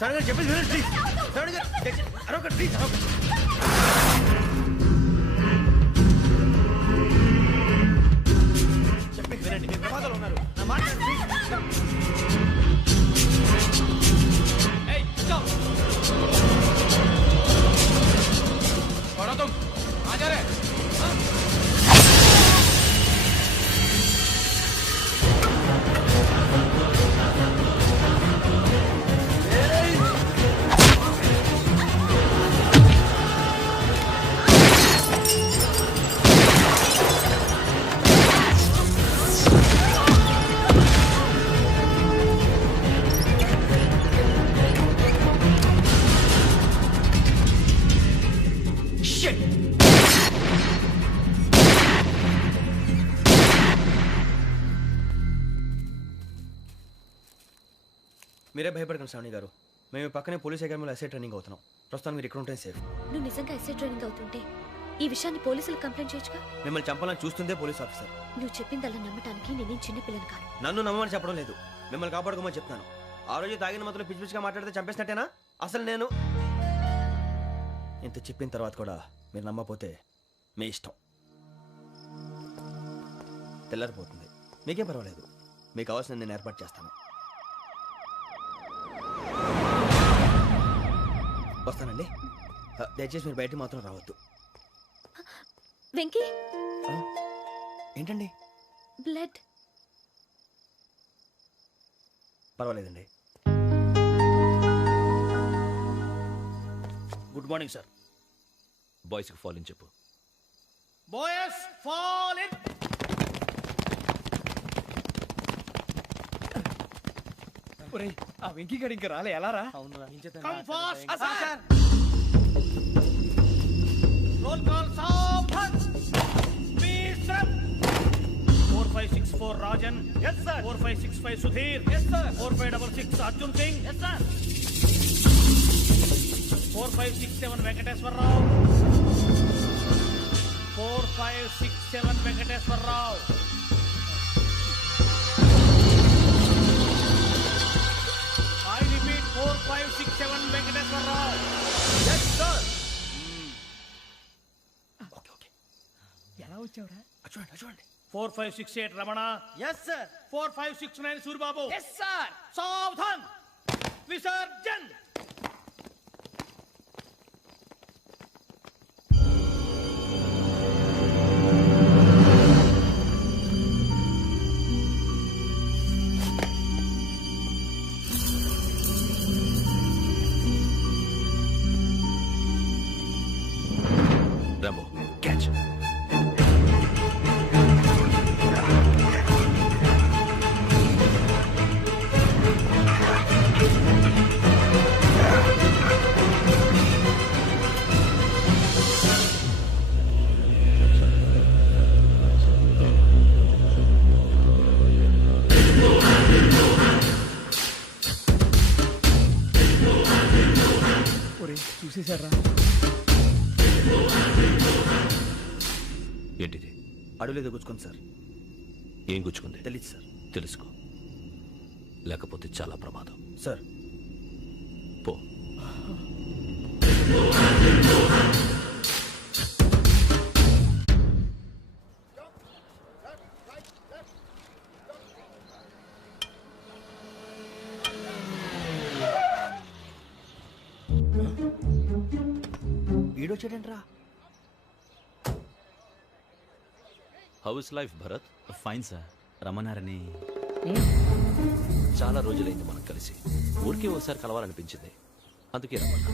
శ్రావణి గారు చెప్పేది వినండి ప్లీజ్. శ్రావణి గారు అరొకటి ప్లీజ్. చెప్పేది వినండి, మీరు ప్రమాదాలు ఉన్నారు. నా మాట ప్లీజ్. మీరే భయపడకండి శ్రావణి గారు. మేము పక్కనే పోలీస్ అకాడమీలో ఎస్ఐ ట్రైనింగ్ అవుతున్నాం. ప్రస్తుతం మీరు ఇక్కడ ఉంటే సేఫ్. నువ్వు నిజంగా ఎస్ఐ ట్రైనింగ్ అవుతుంటే ఈ విషయాన్ని పోలీసులకు కంప్లైంట్ చేయొచ్చుగా. మిమ్మల్ని చంపాలని చూస్తుందే పోలీస్ ఆఫీసర్. నువ్వు చెప్పిందల్లా నమ్మటానికి నేనేం చిన్న పిల్లని కాను. నన్ను నమ్మమని చెప్పడం లేదు, మిమ్మల్ని కాపాడుకోమని చెప్తాను. ఆ రోజు తాగిన మొదలు పిచ్చి పిచ్చిగా మాట్లాడితే చంపేసినట్టేనా? అసలు నేను ఇంత చెప్పిన తర్వాత కూడా మీరు నమ్మపోతే మీ ఇష్టం. తెల్లారిపోతుంది, మీకేం పర్వాలేదు. మీకు కావాల్సిన నేను ఏర్పాటు చేస్తాను. వస్తానండి. దయచేసి మీరు బయట మాత్రం రావద్దు. వెంకీ, ఏంటండి? బ్లడ్. పర్వాలేదండి. Good morning sir. బాయ్స్కి ఫాల్ ఇన్ చెప్పు. Boys fall in. ఒరేయ్, ఆ వెంకీ గడి ఇంకా రాలే, ఎలా రా? Come fast sir. Roll call సావధాన్. Speed run. 4564 Rajan. yes sir. 4565 Sudheer. yes sir. 4566 Arjun Singh. yes sir. 4567 Venkateswararao. 4567 Venkateswararao. I repeat 4567 Venkateswararao. yes sir. Okay okay. ఎలా వచ్చావురా? చూడండి చూడండి. 4568 Ramana. yes sir. 4569 Suribabu. yes sir. సావధాన్. విసర్జన్. Rambo catch. ఒరేయ్, చూసేశారా? ఏంటిది? అడవిలో గుచ్చుకోండి సార్. ఏం గుచ్చుకుంది? తెలీదు సార్. తెలుసుకో, లేకపోతే చాలా ప్రమాదం. సార్ పో. ఈడొచ్చాడంట్రా. How is life Bharat? Fine sir. రమ్మన్నారని. చాలా రోజులైంది మనం కలిసి. ఊరికే ఒకసారి కలవాలనిపించింది, అందుకే రమ్మన్నా.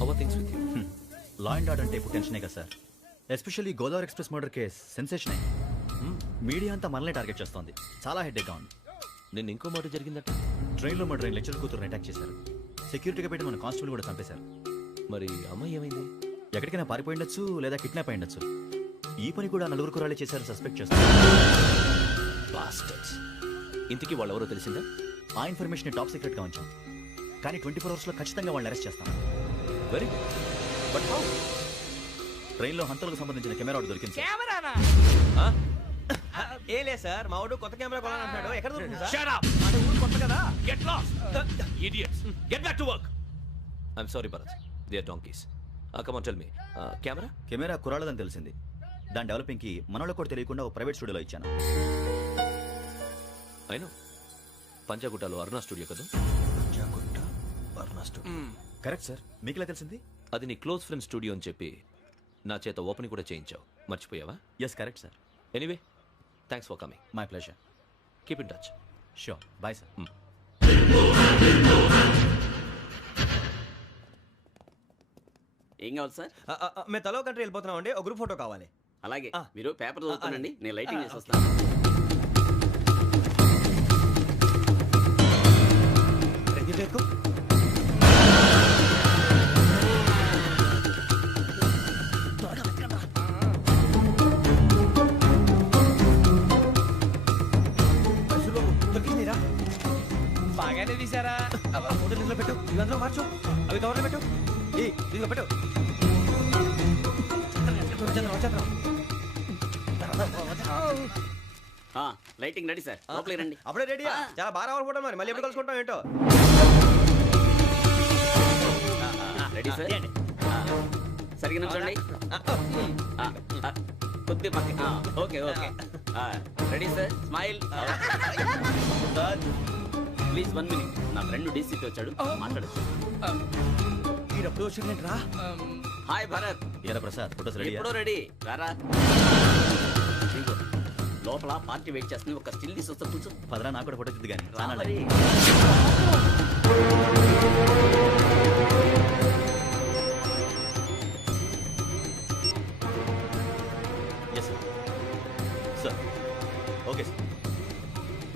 How are things with you? Law and order అంటే ఇప్పుడు టెన్షనే కదా సార్. Especially Godavari express murder case sensation అయింది. మీడియా అంతా మనల్ని టార్గెట్ చేస్తోంది. చాలా హెడ్ఏక్గా ఉంది. నిన్న ఇంకో మాట జరిగిందట. ట్రైన్లో మర్డర్ అయిన లెక్చరర్ కూతురుని అటాక్ చేశారు. సెక్యూరిటీగా పెట్టి మన కానిస్టేబుల్ కూడా చంపేశారు. మరి అమ్మాయి ఏమైంది? ఎక్కడికైనా పారిపోయి ఉండొచ్చు, లేదా కిడ్నాప్ అయి ఉండొచ్చు. ఈ పని కూడా నలుగురు కురాలే చేశారు సస్పెక్ట్ చేస్తారు. బాస్టర్స్. ఇంతకీ వాళ్ళెవరో తెలిసిందా? ఆ ఇన్ఫర్మేషన్ టాప్ సీక్రెట్గా ఉంచాం, కానీ 24 అవర్స్లో ఖచ్చితంగా వాళ్ళని అరెస్ట్ చేస్తాం. Very good. But how? ట్రైన్లో హంతలకు సంబంధించిన కెమెరా ఒకటి దొరికింది. ఏ లే సార్, మా వాడు కొత్త కెమెరా కొనాలంటున్నాడు. ఎక్కడ దొరుకుతుంది సార్? Shut up. అంటే ఊరు కొత్త కదా. Get lost. Idiots. Get back to work. I'm sorry Bharat, they are donkeys. Come on tell me, camera? Camera కురాలదని తెలిసింది. దాని డెవలపింగ్కి మనలో కూడా తెలియకుండా ఒక ప్రైవేట్ స్టూడియోలో ఇచ్చాను. అయినా పంజాగుట్టలో అరుణ స్టూడియో కదా? పంజాగుట్ట వర్ణ స్టూడియో. కరెక్ట్ సార్, మీకు ఎలా తెలిసింది? అది నీ క్లోజ్ ఫ్రెండ్ స్టూడియో అని చెప్పి నా చేత ఓపెన్ కూడా చేయించావు, మర్చిపోయావా? Yes correct sir. Anyway, thanks for coming. My pleasure. Keep in touch. Sure, bye sir. ఏం కావాలి సార్? మేము తలో కంట్రీ వెళ్ళిపోతున్నాం అండి, ఒక గ్రూప్ ఫోటో కావాలి. అలాగే ఆ. మీరు పేపర్ చదువుతానండి, అలాగే. నేను లైటింగ్ చేసి వస్తాను. రెడ్డి ఎక్కు. బాగానే తీసారా? ఫోటో ఇందులో పెట్టు, ఇవి అందులో మార్చు, అవి కవర్లో పెట్టు. దీనిలో పెట్టు. లైటింగ్ రెడీ సార్, లోపలికి రండి. అప్పుడే రెడీ? చాలా బాగా రావాలి ఫోటో, మరి మళ్ళీ ఎప్పుడు కలుసుకుంటాం ఏంటో. Ready sir? సరిగ్గా నిల్చోండి. కొద్ది పక్క. Okay okay. Ready sir, smile. Please 1 minute, నా ఫ్రెండ్ డీసీపీ వచ్చాడు, మాట్లాడచ్చు. ఈడప్పుడు వచ్చిందంటరా. హాయ్ భరత్. ఏరా ప్రసాద్, ఫోటోస్ రెడీ? ఎప్పుడో రెడీ, రారా. ఇదిగో, లోపల పార్టీ వెయిట్ చేస్తుంది, ఒక స్టిల్ తీసి వస్తా, కూర్చో. పదరా, నాకు కూడా ఫోటో తిద్దు కానీ. రా మరి. Yes sir. Sir okay sir,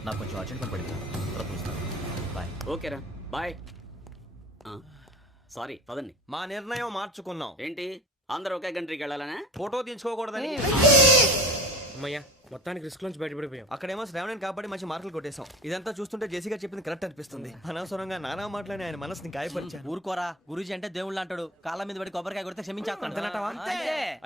నాకు కొంచెం అర్జెంట్ పని పడింది, తర్వాత చూస్తాను. బాయ్. ఓకేరా, బాయ్. సారీ, పదండి. మా నిర్ణయం మార్చుకున్నాం. ఏంటి, అందరూ ఒకే కంట్రీకి వెళ్ళాలనే? ఫోటో తీసుకోకూడదని. అమ్మయ్యా, మొత్తానికి రిస్క్ నుంచి బయటపడిపోయాం. అక్కడేమో శ్రావణిని కాబట్టి మంచి మార్కులు కొట్టేశాం. ఇదంతా చూస్తుంటే జేసీగా చెప్పింది కరెక్ట్ అనిపిస్తుంది. అనవసరంగా నానా మాటలని ఆయన మనసుని గాయపరిచాను. ఊరుకోరా, గురూజీ అంటే దేవుళ్ళు అంటాడు. కాళ్ళ మీద పడి కొబ్బరికాయ కొడితే క్షమించేస్తానంటావా?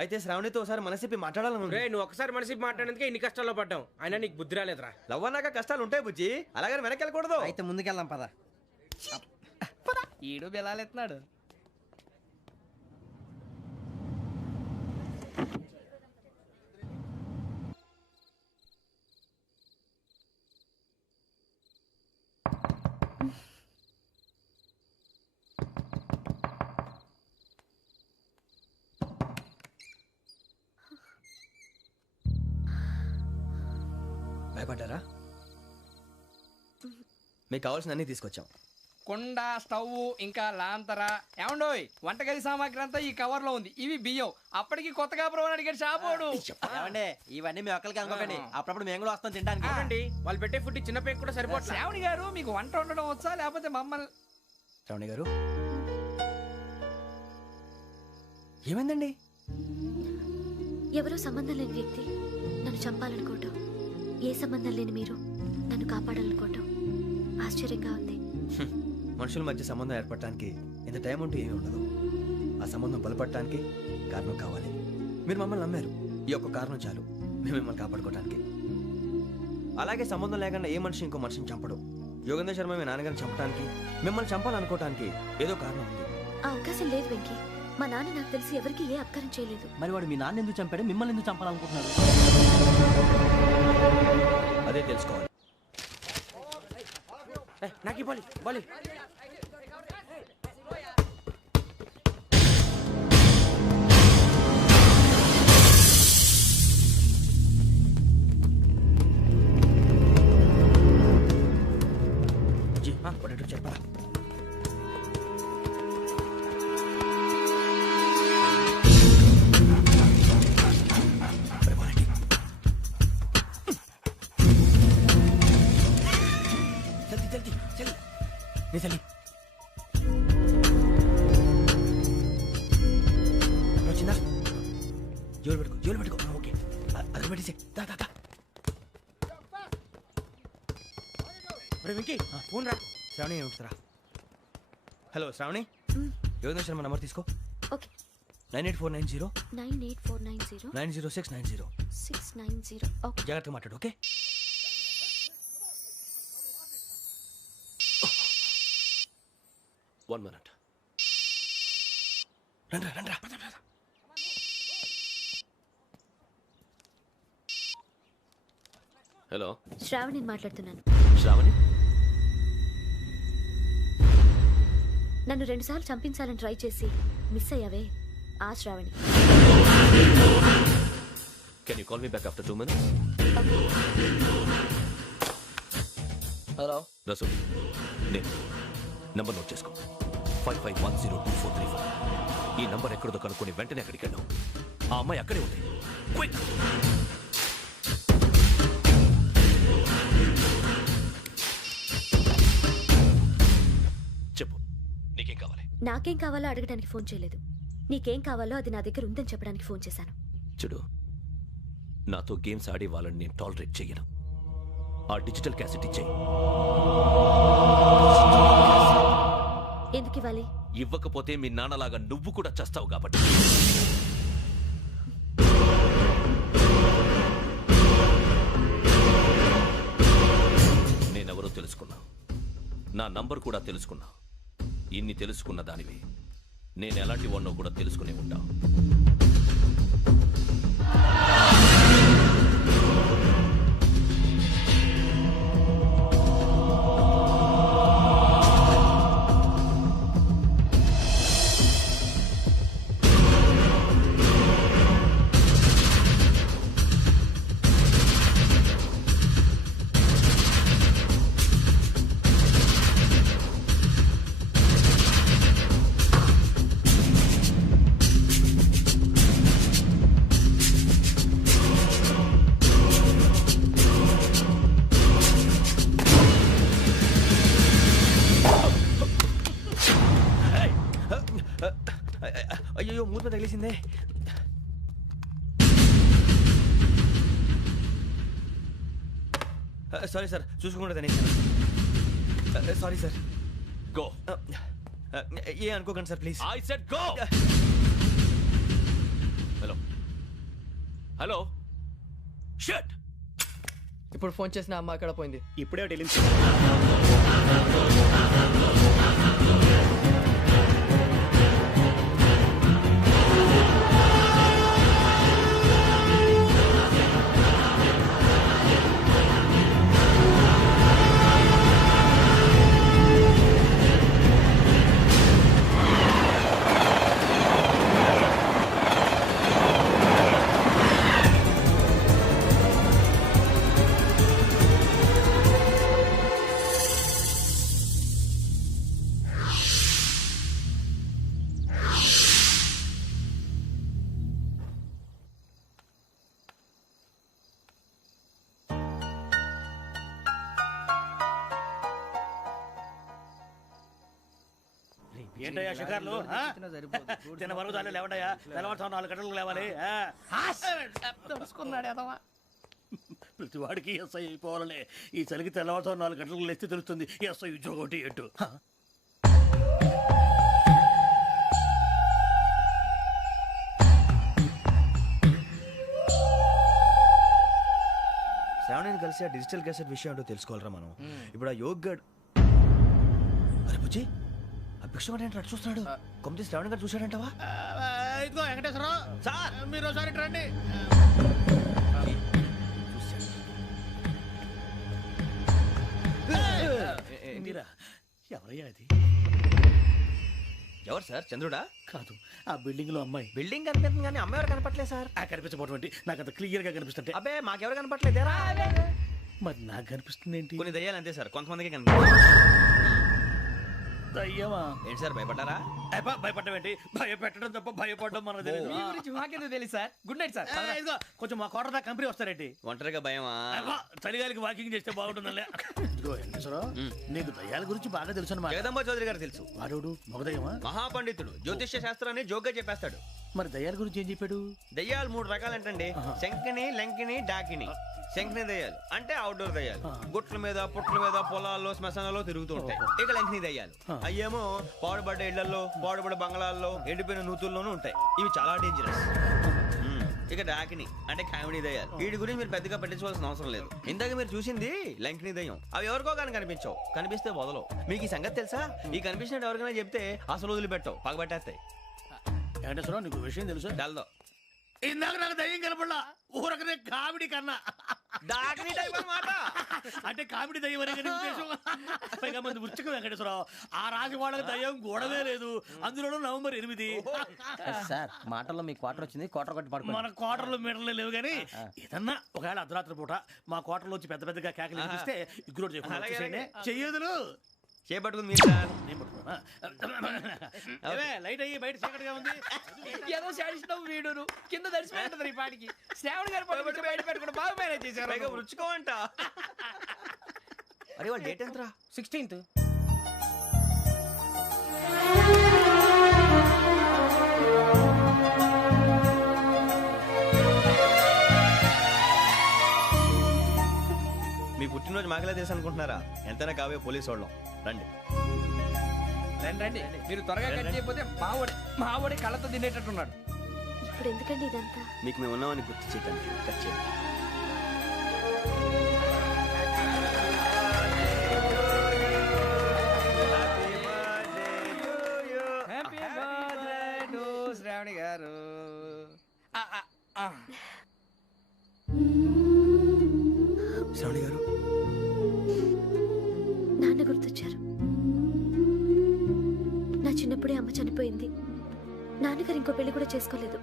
అయితే శ్రావణితో ఒకసారి మనసిప్పి మాట్లాడాలను. రే, నువ్వు ఒకసారి మనిషి మాట్లాడేందుకే ఇన్ని కష్టాల్లో పడ్డాం. అయినా నీకు బుద్ధి రాలేదురా. లవ్ అన్నాక కష్టాలు ఉంటాయి బుజ్జి, అలాగని వెనక్కి వెళ్ళకూడదు. అయితే ముందుకెళ్దాం పద. ఈడు బెలాలెత్తున్నాడు. భయపడ్డారా? మీకు కావాల్సిన అన్ని తీసుకొచ్చాం. కుండ, స్టవ్, ఇంకా లాంతర. ఏమండోయ్, వంటగది సామాగ్రి అంతా ఈ కవర్ లో ఉంది. ఇవి బియ్యం. అప్పటికి కొత్తగా బ్రౌన్ అడిగాడు షాపోడు. ఏమండి, ఇవన్నీ మీ ఒక్కరికి అనుకోకండి, అప్పుడప్పుడు మేము కూడా వస్తాం తింటానికి. చూడండి, వాళ్ళు పెట్టే ఫుడ్ చిన్న పేక్ కూడా సరిపోతుంది. శ్రావణి గారు, మీకు వంట వండడం వచ్చా, లేకపోతే మమ్మల్ని? శ్రావణి గారు, ఏమైందండి? ఎవరో సంబంధం లేని వ్యక్తి నన్ను చంపాలనుకోవటం, ఏ సంబంధం లేని మీరు నన్ను కాపాడాలనుకోవటం ఆశ్చర్యంగా ఉంది. మనుషుల మధ్య సంబంధం ఏర్పడటానికి ఇంత టైం ఉంటే ఏమీ ఉండదు. ఆ సంబంధం బలపడటానికి కారణం కావాలి. మీరు మమ్మల్ని నమ్మారు, ఈ ఒక్క కారణం చాలు మేము మిమ్మల్ని కాపాడుకోవడానికి. అలాగే సంబంధం లేకుండా ఏ మనిషి ఇంకో మనిషిని చంపడు. యోగేంద్ర శర్మ మీ నాన్నగారిని చంపడానికి, మిమ్మల్ని చంపాలనుకోవటానికి ఏదో కారణం ఉంది. ఆ అవకాశం లేదు వెంకీ. మా నాన్న నాకు తెలిసి ఎవరికి ఏ అపకారం చేయలేదు. మరి వాడు మీ నాన్న ఎందుకు చంపాడు, మిమ్మల్ని ఎందుకు చంపాలనుకుంటున్నాడు? అదే తెలుసుకోవాలి. నాకు ఇవ్వాలి, బాలి. చెప్పరా? వచ్చిందా? జోలు పెట్టుకో. ఓకే, అది పెట్టేసి దా. వెంకీ, ఫోన్ రా. శ్రావణి ఏమిట్రా? హలో శ్రావణి, యోగేంద్ర శర్మ నంబర్ తీసుకో. ఓకే. 98490 98490 90690. 690. ఓకే. జాగ్రత్తగా మాట్లాడు. ఓకే. One minute. రండి రండి. హలో శ్రావణిని మాట్లాడుతున్నాను. శ్రావణి, నన్ను 2 సార్లు చంపించాలని ట్రై చేసి మిస్ అయ్యావే, ఆ Shravani. Can you call me back after 2 minutes? Hello Rasu, నేను నంబర్ నోట్ చేసుకో. 55102434. ఈ నంబర్ ఎక్కడదో కనుక్కొని వెంటనే అక్కడికి వెళ్ళాం. ఆ అమ్మాయి అక్కడే ఉంది. క్విక్! చెప్పు, నీకేం కావాలి? నాకేం కావాలో అడగడానికి ఫోన్ చేయలేదు. నీకేం కావాలో అది నా దగ్గర ఉందని చెప్పడానికి ఫోన్ చేశాను. చూడు, నాతో గేమ్స్ ఆడే వాళ్ళని నేను టాలరేట్ చెయ్యను. ఆ డిజిటల్ క్యాసెట్ ఇచ్చేయి. ఎందుకు ఇవ్వాలి? ఇవ్వకపోతే మీ నాన్నలాగా నువ్వు కూడా చస్తావు కాబట్టి. నేనెవరో తెలుసుకున్నా, నా నంబర్ కూడా తెలుసుకున్నా. ఇన్ని తెలుసుకున్న దానివి నేను ఎలాంటి వాడినో కూడా తెలుసుకునే ఉంటా. అయ్యో, మూత తగిలేసిందే. సారీ సార్, చూసుకోకుండా తినేసాను. Sorry sir. గో. ఏ అనుకోకండి sir, please. I said go. Hello hello, shut. ఇప్పుడు ఫోన్ చేసిన అమ్మ అక్కడ పోయింది. ఇప్పుడే వెళ్ళింది. ఏంటయ్యా షికార్లు? తిన్న వరకు దాన్ని లేవడయ్యా. తెల్లవారుతాం 4 గంటలకు లేవాలి. ప్రతి వాడికి ఎస్ఐ అయిపోవాలనే ఈ చలికి తెల్లవారుతాం 4 గంటలకు లేస్తే తెలుస్తుంది ఎస్ఐ ఉద్యోగం ఒకటి ఎట్టు. శ్రావణిని కలిసి ఆ డిజిటల్ క్యాసెట్ విషయం ఏంటో తెలుసుకోవాలరా మనం. ఇప్పుడు ఆ యోగ్ గడ్, అరే బుజ్జి, ఆ భిక్షగాడు ఏంటో అటు చూస్తున్నాడు. కొమ్మిది శ్రావణి గారు చూశాడంటావా? ఇదిగో వెంకటేశ్వరరావు సార్, మీరు ఒకసారి రండి. ఎవరయ్యా అది? ఎవరు సార్? చంద్రుడా? కాదు, ఆ బిల్డింగ్ లో అమ్మాయి. బిల్డింగ్ కనిపిస్తుంది కానీ అమ్మాయి ఎవరు కనపట్లేదు సార్. కనిపించబోటువంటి నాకు అంత క్లియర్ గా కనిపిస్తుంటే. అబ్బే, మాకెవరు కనపట్లేదేరా? మరి నాకు కనిపిస్తుంది ఏంటి? కొన్ని దయ్యాలు అంతే సార్, కొంతమందికి కనిపిస్తుంది. దయ్యమా? ఏంటి సార్, భయపడ్డారా? భయపడడం ఏంటి? భయపెట్టడం తప్ప భయపడడం మనకు తెలియదు. మీ గురించి మాకెందుకు తెలుసు సార్? Good night sir. ఇదిగో కొంచెం మా కోట దాకా కంపెనీ వస్తారేంటి? ఒంటరిగా భయమా? చలిగాలికి వాకింగ్ చేస్తే బాగుంటుందిలే. ఇదిగో వెంకటేశ్వరరావు, నీకు దయ్యాల గురించి బాగా తెలుసు అన్నమాట. జగదంబ చౌదరి గారు తెలుసు. వాడోడు మగదయ్యమా? మహాపండితుడు, జ్యోతిష్య శాస్త్రాన్ని జోగ్గా చెప్పేస్తాడు. మరి దయ్యాల గురించి ఏం చెప్పాడు? దయ్యాలు 3 రకాలంటండి. శంకిని, లంకిని, డాకిని. శంకిని దయ్యాలు అంటే అవుట్డోర్ దయ్యాలు, గుట్ల మీద పుట్ల మీద పొలాల్లో శ్మశానాల్లో తిరుగుతూ ఉంటాయి. ఇక లంకిని దయ్యాలు అయ్యేమో పాడుబడ్డ ఇళ్లలో, పాడుబడ్డ బంగ్లాల్లో, ఎండిపోయిన నూతుల్లోనూ ఉంటాయి. ఇవి చాలా డేంజరస్. ఇక డాకిని అంటే కామెడీ దయ్యాలు. వీటి గురించి మీరు పెద్దగా పట్టించుకోవాల్సిన అవసరం లేదు. ఇందాక మీరు చూసింది లంకిని దయ్యం. అవి ఎవరికో కానీ కనిపించవు, కనిపిస్తే వదలవు. మీకు ఈ సంగతి తెలుసా? ఈ కనిపించినట్టు ఎవరికైనా చెప్తే అసలు వదిలిపెట్టవు, పగబట్టేస్తాయి. వెంకటేశ్వరరావు నీకు విషయం తెలుసా? డల్దో ఇందాక నాకు దయ్యం కనపడలా, ఊరకనే కామెడీ కన్నా. డాకినీ టైప్ అన్నమాట. అంటే కామెడీ దయ్యం అనే కదా ఉద్దేశం. పైగా మంది వృచ్చిక వెంకటేశ్వరరావు, ఆ రాజు వాళ్ళకి దయ్యం గొడవే లేదు. అందులోనూ నవంబర్ 8. సార్ మాటల్లో మీ క్వార్టర్ వచ్చింది, క్వార్టర్ కొట్టి పడుకో. మన క్వార్టర్లో మీటర్లు లేవు కానీ ఏదన్నా ఒకవేళ అర్ధరాత్రి పూట మా క్వార్టర్లో వచ్చి పెద్ద పెద్దగా కేకలు ఇస్తే ఇగ్గురు చెయ్యదులు చేపట్టుకుంది మీరు సార్. నేను పట్టుకున్నా. ఏమే, లైట్ అయ్యి బయట చీకటిగా ఉంది. ఏదో శాడిస్తున్నావు వీడును కింద దర్శనం ఈ పాటికి. శ్రావణ్ గారు పట్టుకొచ్చి బయట పెట్టుకుంటే బాగా మేనేజ్ చేశారు. పైగా రుచుకోవంట. అరే వాళ్ళ డేట్ ఎంతరా? 16th. మీ పుట్టినరోజు మాకలే తెలుసు అనుకుంటున్నారా? ఎంతైనా కావే పోలీసు వాళ్ళం. రండి రండి మీరు త్వరగా కట్ చేయకపోతే మావడి కళ్ళతో తినేటట్టున్నాడు. ఇప్పుడు ఎందుకండి ఇదంతా? మీకు మేము ఉన్నామని గుర్తు చేయడానికి కట్ చేయండి. హ్యాపీ బర్త్డే టు శ్రావణి గారు. శ్రావణి గారు నాన్న గుర్తొచ్చారు. నా చిన్నప్పుడే అమ్మ చనిపోయింది. నాన్నగారు ఇంకో పెళ్లి కూడా చేసుకోలేదు.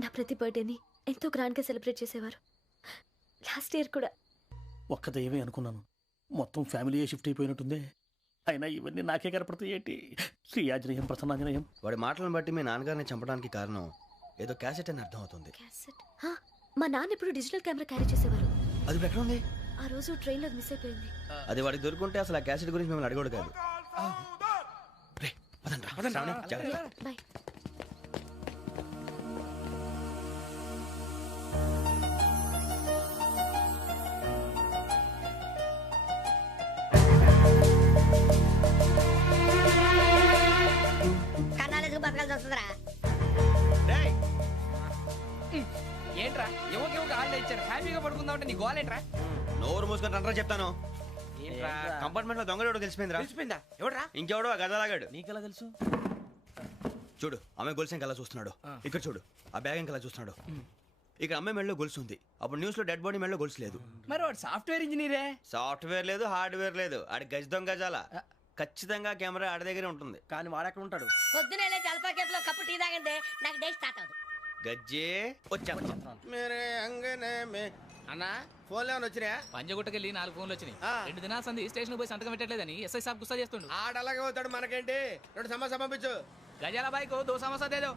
నా ప్రతి బర్త్డేని ఎంతో గ్రాండ్గా సెలబ్రేట్ చేసేవారు. లాస్ట్ ఇయర్ కూడా. ఒక్క దయ్యమే అనుకున్నాను, మొత్తం ఫ్యామిలీ షిఫ్ట్ అయిపోయినట్టుంది. అయినా ఇవన్నీ నాకే కనపడతాయి ఏంటి? శ్రీ ఆంజనేయం ప్రసన్నాంజనేయం. వాడి మాటలను బట్టి మీ నాన్నగారిని చంపడానికి కారణం ఏదో క్యాసెట్ అని అర్థం అవుతుంది. క్యాసెట్? మా నాన్న ఎప్పుడు డిజిటల్ కెమెరా క్యారీ చేసేవారు. అది ఎక్కడ ఉంది? ఆ రోజు ట్రైన్లో మిస్ అయిపోయింది. అది వాడికి దొరుకుంటే అసలు ఆ క్యాసెట్ గురించి మిమ్మల్ని అడగడు కాదు. బాయ్. కన్నాలకు బతకాల్సి వస్తుందిరా. ఏంట్రా ఎవరికి హాలిడే ఇచ్చారు, హ్యాపీగా పడుకుందామంటే నీ గోలేంట్రా? నోరు మూసుకొని రండ్రా చెప్తాను. కంపార్ట్మెంట్ లో దొంగడు తెలిసిపోయిందిరా. తెలిసిపోయిందా? ఎవడ్రా? ఇంకెవడో ఆ గదలాగాడు. నీకెలా తెలుసు? చూడు, ఆమె గొలుసు ఇంకలా చూస్తున్నాడు. ఇక్కడ చూడు, ఆ బ్యాగ్ ఇంకలా చూస్తున్నాడు. ఇక్కడ అమ్మాయి మెడలో గొలుసు ఉంది. అప్పుడు న్యూస్ లో డెడ్ బాడీ మెడలో గొలుసు లేదు. మరి వాడు సాఫ్ట్వేర్ ఇంజనీరే. సాఫ్ట్వేర్ లేదు, హార్డ్వేర్ లేదు. ఆడి గజ దొంగ గజాల. ఖచ్చితంగా కెమెరా ఆడి దగ్గరే ఉంటుంది. కానీ వాడెక్కడ ఉంటాడు? పొద్దునే లేచి అల్పా కేఫ్ లో కప్పు టీ తాగంటే నాకు డే స్టార్ట్ అవుతుంది. గజ్జే వచ్చా. అన్నా ఫోన్లో వచ్చినా? పంజగుట్టకెళ్ళి 4 ఫోన్లు వచ్చినాయి. 2 దినాల సంది స్టేషన్ పోయి సంతకం పెట్టలేదని ఎస్ఐ సాబ్ గుస్తా చేస్తుండు. ఆడలాగే పోతాడు, మనకేంటి? 2 సమస్య పంపించు. గజాల బైక్ 2 సమస్య దేదో.